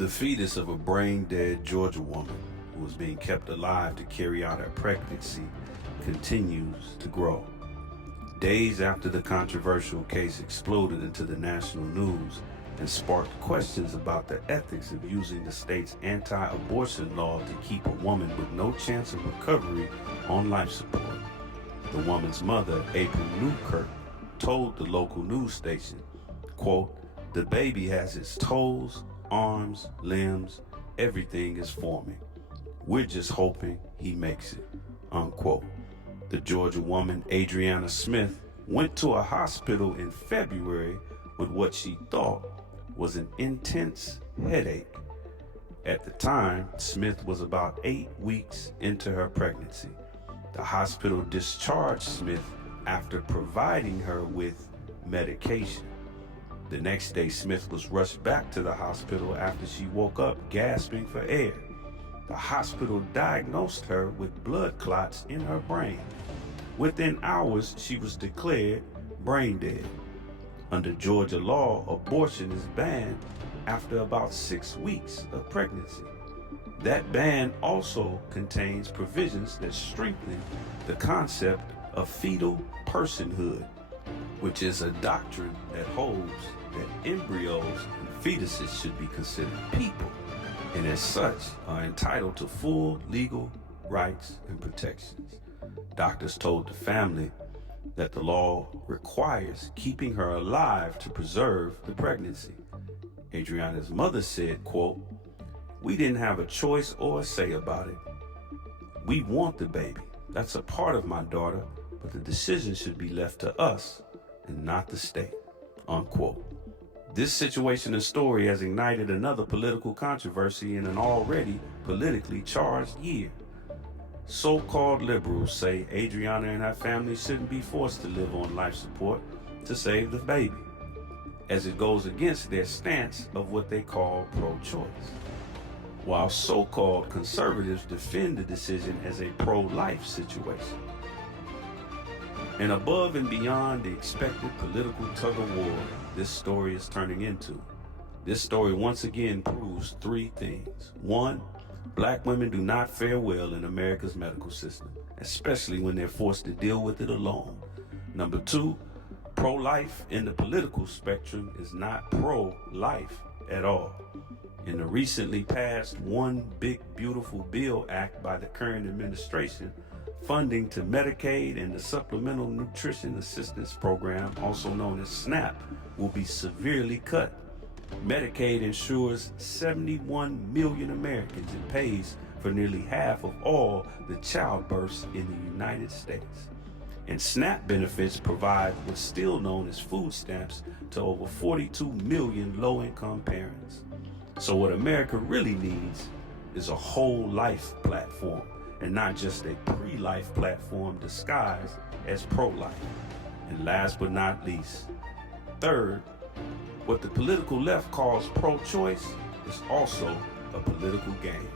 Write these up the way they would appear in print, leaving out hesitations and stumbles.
The fetus of a brain-dead Georgia woman who was being kept alive to carry out her pregnancy continues to grow. Days after the controversial case exploded into the national news and sparked questions about the ethics of using the state's anti-abortion law to keep a woman with no chance of recovery on life support, the woman's mother, April Newkirk, told the local news station, quote, "The baby has its toes, arms, limbs, everything is forming. We're just hoping he makes it," unquote. The Georgia woman, Adriana Smith, went to a hospital in February with what she thought was an intense headache. At the time, Smith was about 8 weeks into her pregnancy. The hospital discharged Smith after providing her with medication. The next day, Smith was rushed back to the hospital after she woke up gasping for air. The hospital diagnosed her with blood clots in her brain. Within hours, she was declared brain dead. Under Georgia law, abortion is banned after about 6 weeks of pregnancy. That ban also contains provisions that strengthen the concept of fetal personhood, which is a doctrine that holds that embryos and fetuses should be considered people, and as such are entitled to full legal rights and protections. Doctors told the family that the law requires keeping her alive to preserve the pregnancy. Adriana's mother said, quote, "We didn't have a choice or a say about it. We want the baby. That's a part of my daughter, but the decision should be left to us and not the state," unquote. This situation and story has ignited another political controversy in an already politically charged year. So-called liberals say Adriana and her family shouldn't be forced to live on life support to save the baby, as it goes against their stance of what they call pro-choice, while so-called conservatives defend the decision as a pro-life situation. And above and beyond the expected political tug-of-war this story is turning into, this story once again proves 3 things. 1, Black women do not fare well in America's medical system, especially when they're forced to deal with it alone. Number 2, pro-life in the political spectrum is not pro-life at all. In the recently passed One Big Beautiful Bill Act by the current administration, funding to Medicaid and the Supplemental Nutrition Assistance Program, also known as SNAP, will be severely cut. Medicaid insures 71 million Americans and pays for nearly half of all the childbirths in the United States. And SNAP benefits provide what's still known as food stamps to over 42 million low-income parents. So what America really needs is a whole life platform and not just a pre-life platform disguised as pro-life. And last but not least, third, what the political left calls pro-choice is also a political game.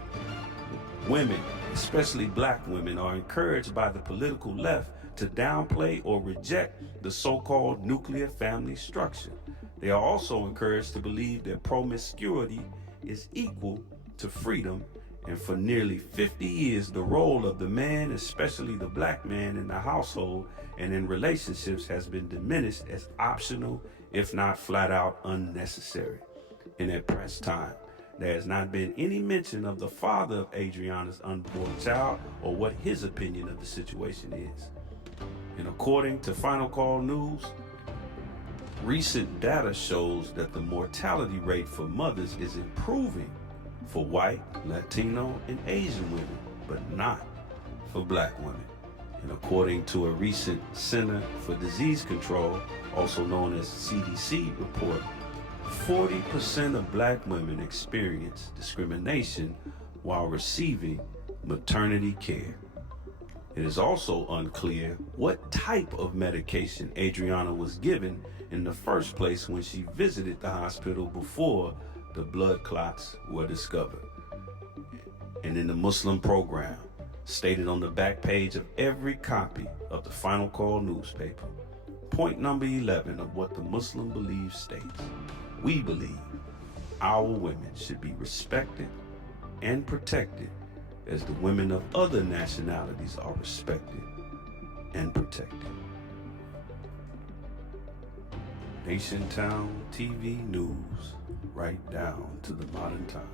Women, especially Black women, are encouraged by the political left to downplay or reject the so-called nuclear family structure. They are also encouraged to believe that promiscuity is equal to freedom, and for nearly 50 years, the role of the man, especially the Black man in the household and in relationships, has been diminished as optional, if not flat out unnecessary. In at press time, there has not been any mention of the father of Adriana's unborn child or what his opinion of the situation is. And according to Final Call News, recent data shows that the mortality rate for mothers is improving for white, Latino, and Asian women, but not for Black women. And according to a recent Center for Disease Control, also known as CDC report, 40% of Black women experience discrimination while receiving maternity care. It is also unclear what type of medication Adriana was given in the first place when she visited the hospital before the blood clots were discovered. And in the Muslim program, stated on the back page of every copy of the Final Call newspaper, point number 11 of what the Muslim believes states, "We believe our women should be respected and protected as the women of other nationalities are respected and protected. NationTownTV News, right down to the modern times.